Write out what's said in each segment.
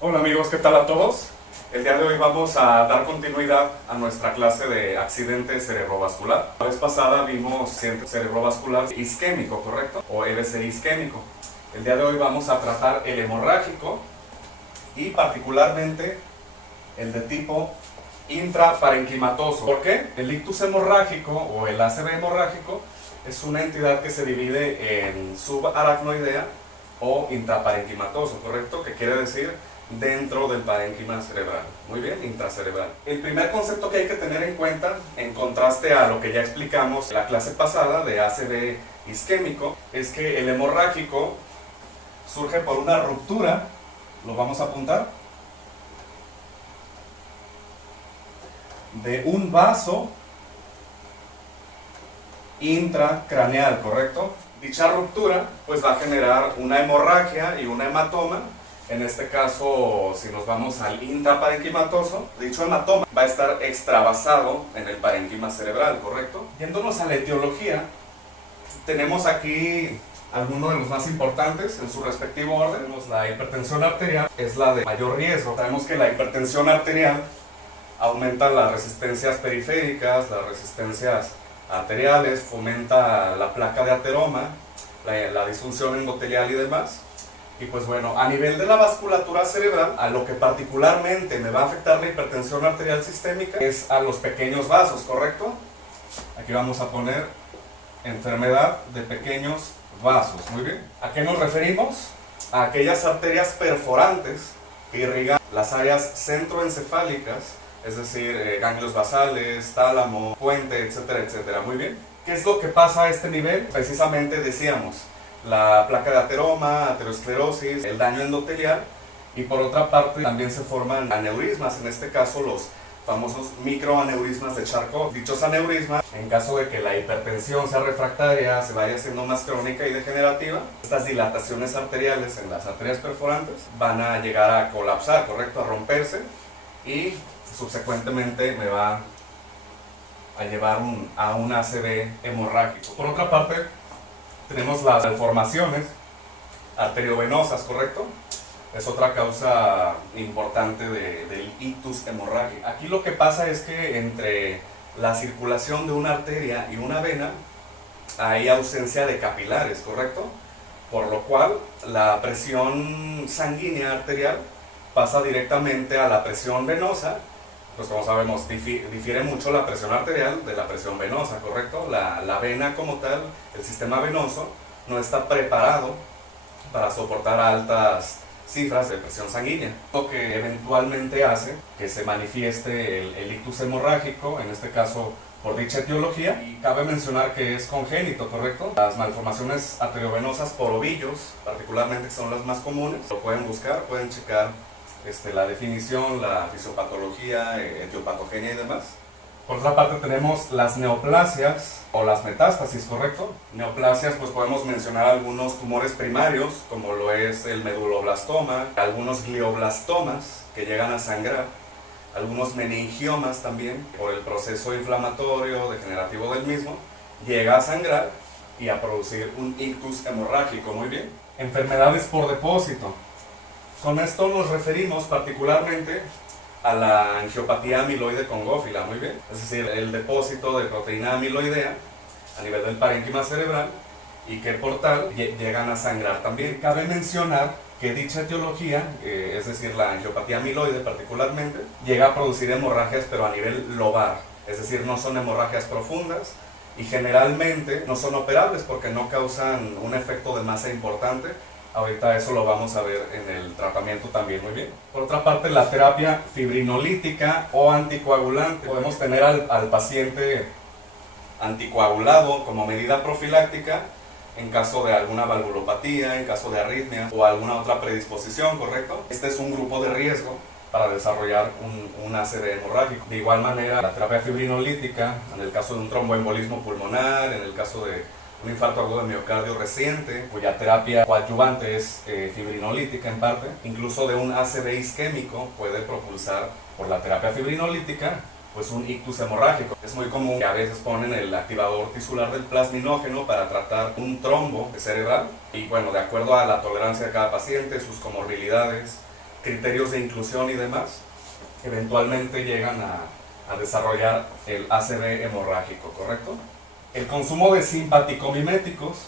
Hola amigos, ¿qué tal a todos? El día de hoy vamos a dar continuidad a nuestra clase de accidente cerebrovascular. La vez pasada vimos cerebrovascular isquémico, ¿correcto? O EBC isquémico. El día de hoy vamos a tratar el hemorrágico y particularmente el de tipo intraparenquimatoso. ¿Por qué? El ictus hemorrágico o el ACV hemorrágico es una entidad que se divide en subaracnoidea o intraparenquimatoso, ¿correcto? Que quiere decir dentro del parénquima cerebral. Muy bien, intracerebral. El primer concepto que hay que tener en cuenta, en contraste a lo que ya explicamos en la clase pasada de ACV isquémico, es que el hemorrágico surge por una ruptura, lo vamos a apuntar, de un vaso intracraneal, ¿correcto? Dicha ruptura pues va a generar una hemorragia y una hematoma. En este caso, si nos vamos al intraparenquimatoso, dicho hematoma va a estar extravasado en el parénquima cerebral, ¿correcto? Yéndonos a la etiología, tenemos aquí algunos de los más importantes en su respectivo orden. Tenemos la hipertensión arterial, es la de mayor riesgo. Sabemos que la hipertensión arterial aumenta las resistencias periféricas, las resistencias arteriales, fomenta la placa de ateroma, la disfunción endotelial y demás. Y pues bueno, a nivel de la vasculatura cerebral, a lo que particularmente me va a afectar la hipertensión arterial sistémica es a los pequeños vasos, ¿correcto? Aquí vamos a poner enfermedad de pequeños vasos, muy bien. ¿A qué nos referimos? A aquellas arterias perforantes que irrigan las áreas centroencefálicas, es decir, ganglios basales, tálamo, puente, etcétera, etcétera, muy bien. ¿Qué es lo que pasa a este nivel? Precisamente decíamos, la placa de ateroma, aterosclerosis, el daño endotelial, y por otra parte también se forman aneurismas, en este caso los famosos microaneurismas de Charcot. Dichos aneurismas, en caso de que la hipertensión sea refractaria, se vaya haciendo más crónica y degenerativa, estas dilataciones arteriales en las arterias perforantes van a llegar a colapsar, ¿correcto? A romperse, y subsecuentemente me va a llevar a un ACV hemorrágico. Por otra parte, tenemos las malformaciones arteriovenosas, ¿correcto? Es otra causa importante del ictus hemorrágico. Aquí lo que pasa es que entre la circulación de una arteria y una vena hay ausencia de capilares, ¿correcto? Por lo cual la presión sanguínea arterial pasa directamente a la presión venosa. Pues como sabemos, difiere mucho la presión arterial de la presión venosa, ¿correcto? La vena como tal, el sistema venoso, no está preparado para soportar altas cifras de presión sanguínea, lo que eventualmente hace que se manifieste el ictus hemorrágico, en este caso por dicha etiología, y cabe mencionar que es congénito, ¿correcto? Las malformaciones arteriovenosas por ovillos, particularmente, que son las más comunes, lo pueden buscar, pueden checar la definición, la fisiopatología, etiopatogenia y demás. Por otra parte tenemos las neoplasias o las metástasis, ¿correcto? Neoplasias, pues podemos mencionar algunos tumores primarios, como lo es el meduloblastoma, algunos glioblastomas que llegan a sangrar, algunos meningiomas también, por el proceso inflamatorio degenerativo del mismo, llega a sangrar y a producir un ictus hemorrágico, muy bien. Enfermedades por depósito. Con esto nos referimos particularmente a la angiopatía amiloide congófila, muy bien. Es decir, el depósito de proteína amiloidea a nivel del parénquima cerebral y que por tal llegan a sangrar también. Cabe mencionar que dicha etiología, es decir, la angiopatía amiloide particularmente, llega a producir hemorragias pero a nivel lobar. Es decir, no son hemorragias profundas y generalmente no son operables porque no causan un efecto de masa importante. Ahorita eso lo vamos a ver en el tratamiento también, muy bien. Por otra parte, la terapia fibrinolítica o anticoagulante. Podemos tener al paciente anticoagulado como medida profiláctica en caso de alguna valvulopatía, en caso de arritmia o alguna otra predisposición, ¿correcto? Este es un grupo de riesgo para desarrollar un ACV hemorrágico. De igual manera, la terapia fibrinolítica, en el caso de un tromboembolismo pulmonar, en el caso de un infarto agudo de miocardio reciente, cuya terapia coadyuvante es fibrinolítica en parte, incluso de un ACV isquémico puede propulsar por la terapia fibrinolítica pues un ictus hemorrágico. Es muy común que a veces ponen el activador tisular del plasminógeno para tratar un trombo cerebral y bueno, de acuerdo a la tolerancia de cada paciente, sus comorbilidades, criterios de inclusión y demás, eventualmente llegan a desarrollar el ACV hemorrágico, ¿correcto? El consumo de simpaticomiméticos,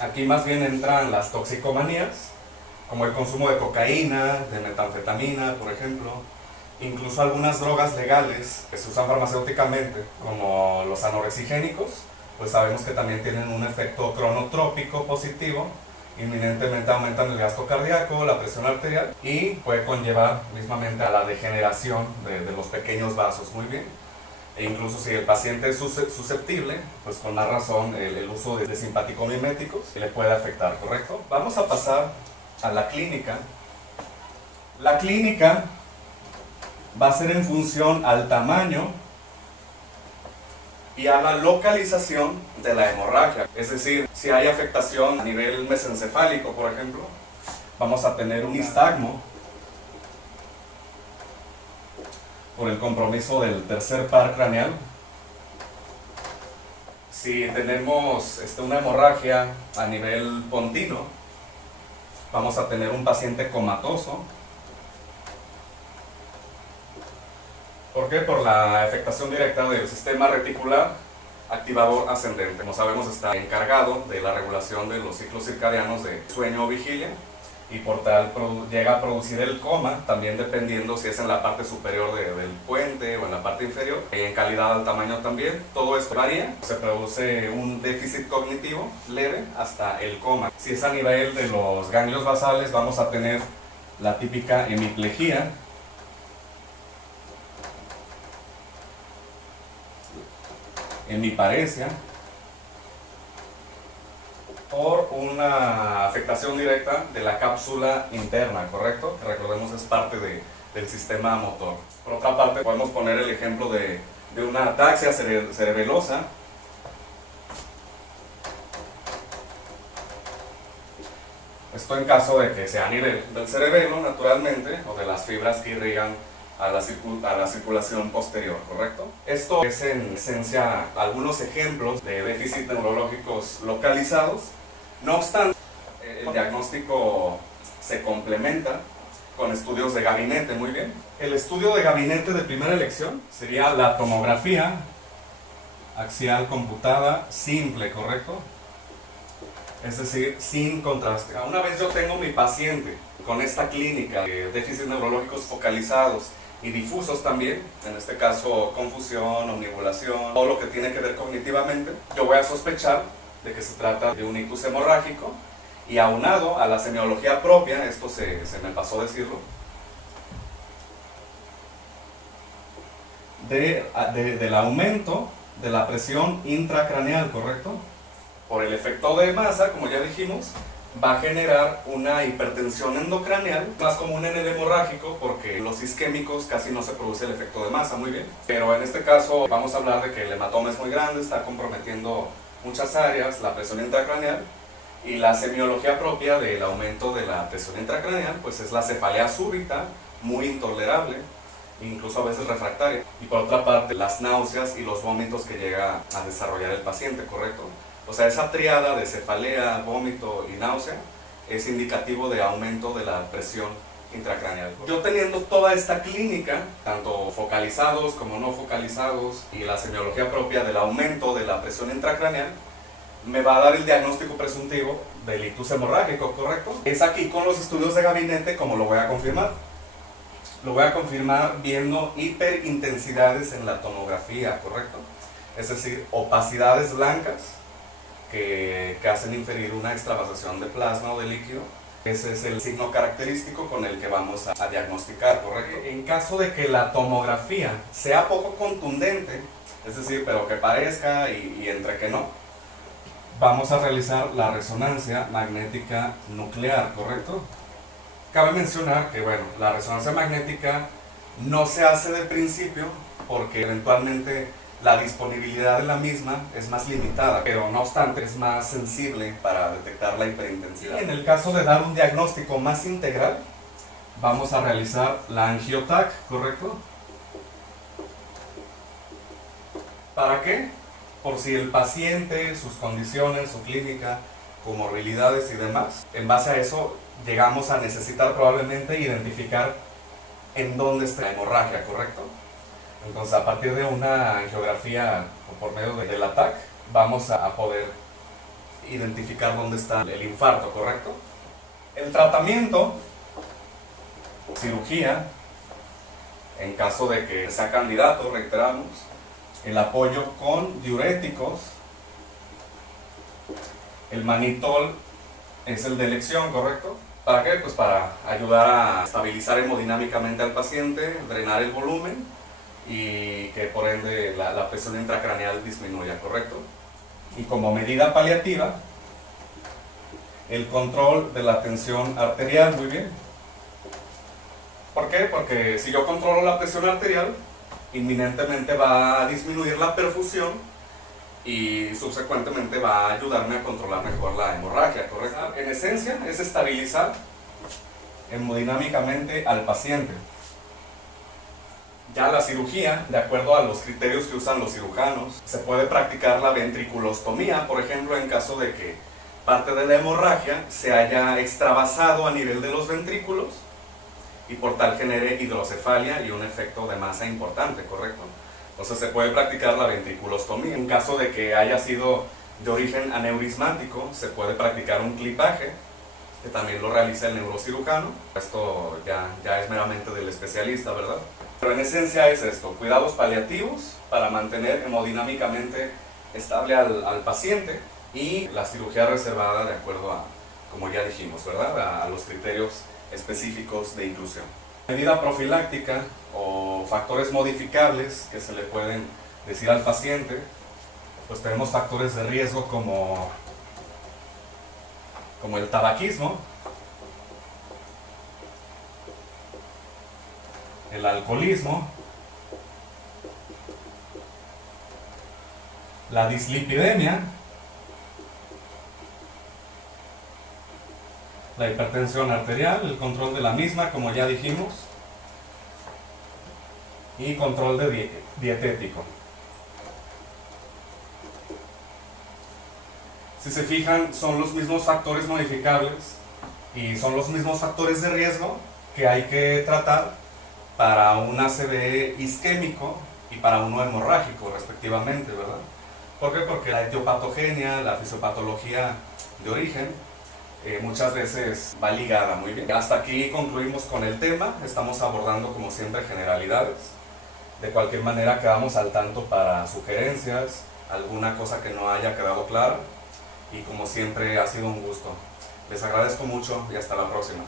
aquí más bien entran las toxicomanías, como el consumo de cocaína, de metanfetamina, por ejemplo, incluso algunas drogas legales que se usan farmacéuticamente, como los anorexigénicos, pues sabemos que también tienen un efecto cronotrópico positivo, inminentemente aumentan el gasto cardíaco, la presión arterial y puede conllevar mismamente a la degeneración de los pequeños vasos, muy bien. E incluso si el paciente es susceptible, pues con más razón el uso de simpaticomiméticos le puede afectar, ¿correcto? Vamos a pasar a la clínica. La clínica va a ser en función al tamaño y a la localización de la hemorragia. Es decir, si hay afectación a nivel mesencefálico, por ejemplo, vamos a tener un nistagmo por el compromiso del tercer par craneal. Si tenemos una hemorragia a nivel pontino, vamos a tener un paciente comatoso. ¿Por qué? Por la afectación directa del sistema reticular activador ascendente. Como sabemos, está encargado de la regulación de los ciclos circadianos de sueño o vigilia y por tal llega a producir el coma, también dependiendo si es en la parte superior del puente o en la parte inferior, y en calidad al tamaño también. Todo esto varía, se produce un déficit cognitivo leve hasta el coma. Si es a nivel de los ganglios basales, vamos a tener la típica hemiplegia, hemiparesia, por una afectación directa de la cápsula interna, ¿correcto? Recordemos, es parte del sistema motor. Por otra parte, podemos poner el ejemplo de una ataxia cerebelosa. Esto en caso de que sea a nivel del cerebelo, naturalmente, o de las fibras que irrigan a la circulación posterior, ¿correcto? Esto es en esencia algunos ejemplos de déficit neurológicos localizados. No obstante, el diagnóstico se complementa con estudios de gabinete, muy bien. El estudio de gabinete de primera elección sería la tomografía axial computada simple, ¿correcto? Es decir, sin contraste. Una vez yo tengo mi paciente con esta clínica de déficits neurológicos focalizados y difusos también, en este caso confusión, omnibulación, todo lo que tiene que ver cognitivamente, yo voy a sospechar de que se trata de un ictus hemorrágico y aunado a la semiología propia, esto se me pasó decirlo, del aumento de la presión intracraneal, ¿correcto? Por el efecto de masa, como ya dijimos, va a generar una hipertensión endocraneal, más común en el hemorrágico porque en los isquémicos casi no se produce el efecto de masa, muy bien. Pero en este caso vamos a hablar de que el hematoma es muy grande, está comprometiendo muchas áreas, la presión intracraneal, y la semiología propia del aumento de la presión intracraneal pues es la cefalea súbita, muy intolerable, incluso a veces refractaria, y por otra parte las náuseas y los vómitos que llega a desarrollar el paciente, ¿correcto? O sea, esa triada de cefalea, vómito y náusea es indicativo de aumento de la presión intracraneal. Yo teniendo toda esta clínica, tanto focalizados como no focalizados, y la semiología propia del aumento de la presión intracraneal, me va a dar el diagnóstico presuntivo del ictus hemorrágico, ¿correcto? Es aquí con los estudios de gabinete como lo voy a confirmar. Lo voy a confirmar viendo hiperintensidades en la tomografía, ¿correcto? Es decir, opacidades blancas que hacen inferir una extravasación de plasma o de líquido. Ese es el signo característico con el que vamos a diagnosticar, ¿correcto? En caso de que la tomografía sea poco contundente, es decir, pero que parezca y entre que no, vamos a realizar la resonancia magnética nuclear, ¿correcto? Cabe mencionar que, bueno, la resonancia magnética no se hace de principio porque eventualmente la disponibilidad de la misma es más limitada, pero no obstante es más sensible para detectar la hiperintensidad. Y en el caso de dar un diagnóstico más integral, vamos a realizar la angiotac, ¿correcto? ¿Para qué? Por si el paciente, sus condiciones, su clínica, comorbilidades y demás, en base a eso llegamos a necesitar probablemente identificar en dónde está la hemorragia, ¿correcto? Entonces, a partir de una angiografía o por medio del ATAC, vamos a poder identificar dónde está el infarto, ¿correcto? El tratamiento, cirugía, en caso de que sea candidato, reiteramos, el apoyo con diuréticos, el manitol es el de elección, ¿correcto? ¿Para qué? Pues para ayudar a estabilizar hemodinámicamente al paciente, drenar el volumen y que por ende la presión intracraneal disminuya, ¿correcto? Y como medida paliativa, el control de la tensión arterial, muy bien. ¿Por qué? Porque si yo controlo la presión arterial, inminentemente va a disminuir la perfusión y subsecuentemente va a ayudarme a controlar mejor la hemorragia, ¿correcto? En esencia es estabilizar hemodinámicamente al paciente. Ya la cirugía, de acuerdo a los criterios que usan los cirujanos, se puede practicar la ventriculostomía, por ejemplo, en caso de que parte de la hemorragia se haya extravasado a nivel de los ventrículos y por tal genere hidrocefalia y un efecto de masa importante, ¿correcto? Entonces se puede practicar la ventriculostomía. En caso de que haya sido de origen aneurismático, se puede practicar un clipaje, que también lo realiza el neurocirujano. Esto ya es meramente del especialista, ¿verdad? Pero en esencia es esto, cuidados paliativos para mantener hemodinámicamente estable al paciente y la cirugía reservada de acuerdo a, como ya dijimos, ¿verdad? A los criterios específicos de inclusión. Medida profiláctica o factores modificables que se le pueden decir al paciente, pues tenemos factores de riesgo como el tabaquismo, el alcoholismo, la dislipidemia, la hipertensión arterial, el control de la misma, como ya dijimos, y control dietético. Si se fijan, son los mismos factores modificables y son los mismos factores de riesgo que hay que tratar para un ACV isquémico y para uno hemorrágico, respectivamente, ¿verdad? ¿Por qué? Porque la etiopatogenia, la fisiopatología de origen, muchas veces va ligada muy bien. Hasta aquí concluimos con el tema. Estamos abordando, como siempre, generalidades. De cualquier manera, quedamos al tanto para sugerencias, alguna cosa que no haya quedado clara. Y como siempre, ha sido un gusto. Les agradezco mucho y hasta la próxima.